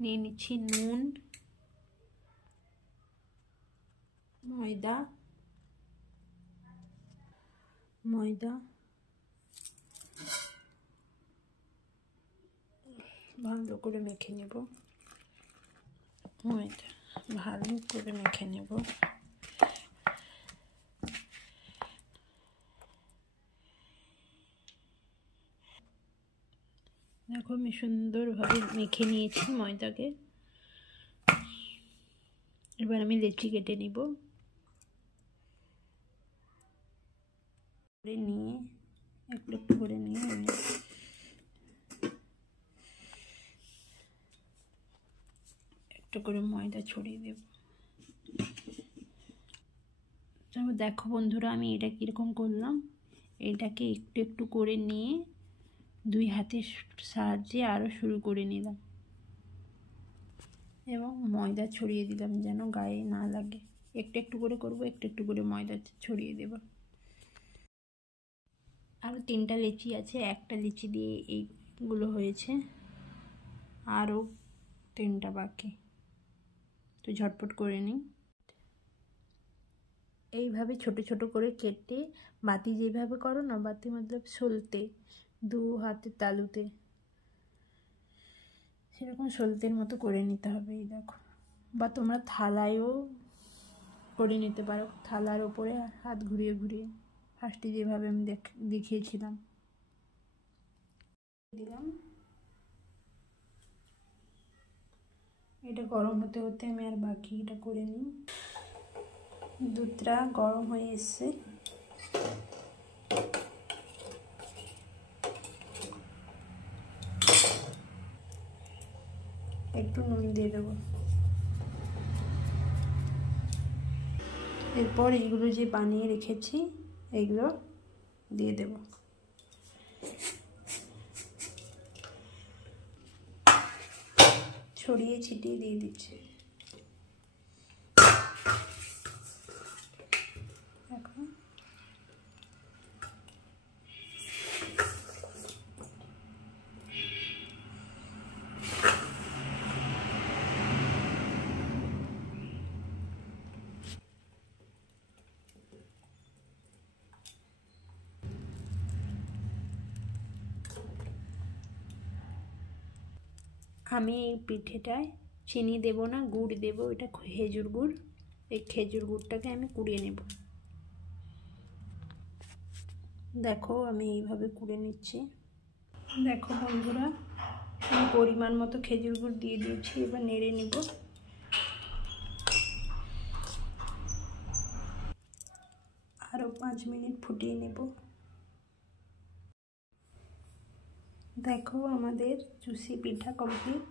নিয়ে নিচ্ছি নুন, ময়দা, ভালো করে মেখে নেব। ময়দা ভালো করে মেখে নেব। দেখো আমি সুন্দরভাবে মেখে নিয়েছি ময়দাকে। এবার আমি লেচি কেটে নিব। নিয়ে একটু একটু করে নিয়ে আমি একটু করে ময়দা ছড়িয়ে দেব। তারপর দেখো বন্ধুরা আমি এটা কীরকম করলাম। এটাকে একটু একটু করে নিয়ে দুই হাতের সাহায্যে আরও শুরু করে নিলাম এবং ময়দা ছড়িয়ে দিলাম যেন গায়ে না লাগে। একটু একটু করে করব, একটু একটু করে ময়দা ছড়িয়ে দেব। আরও 3টা লিচি আছে, একটা লিচি দিয়ে এইগুলো হয়েছে, আরও 3টা বাকি। তো ঝটপট করে নিই। এইভাবে ছোট ছোট করে কেটে বাতি যেভাবে করো না, বাতি মতলব সলতে, 2 হাতের তালুতে, সেরকম সলতের মতো করে নিতে হবে। এই দেখো, বা তোমরা থালায়ও করে নিতে পারো, থালার ওপরে হাত ঘুরিয়ে ঘুরিয়ে, ফার্স্টে যেভাবে আমি দেখিয়েছিলাম। দিলাম। এটা গরম হতে হতে আমি আর বাকিটা করে নিই। দুধটা গরম হয়ে এসছে। একটু নুন দিয়ে দেবো। এরপর এইগুলো যে বানিয়ে রেখেছি এইগুলো দিয়ে দেব। ছড়িয়ে ছিটিয়ে দিয়ে দিচ্ছি। এখন আমি এই পিঠেটায় চিনি দেব না, গুড় দেব। এটা খেজুর গুড়। এই খেজুর গুড়টাকে আমি কুড়িয়ে নেব। দেখো আমি এইভাবে কুড়ে নিচ্ছি। দেখো বন্ধুরা আমি পরিমাণ মতো খেজুর গুড় দিয়ে দিয়েছি। এবার নেড়ে নেব। আরও 5 মিনিট ফুটিয়ে নেব। দেখো আমাদের জুসি পিঠা কমপ্লিট।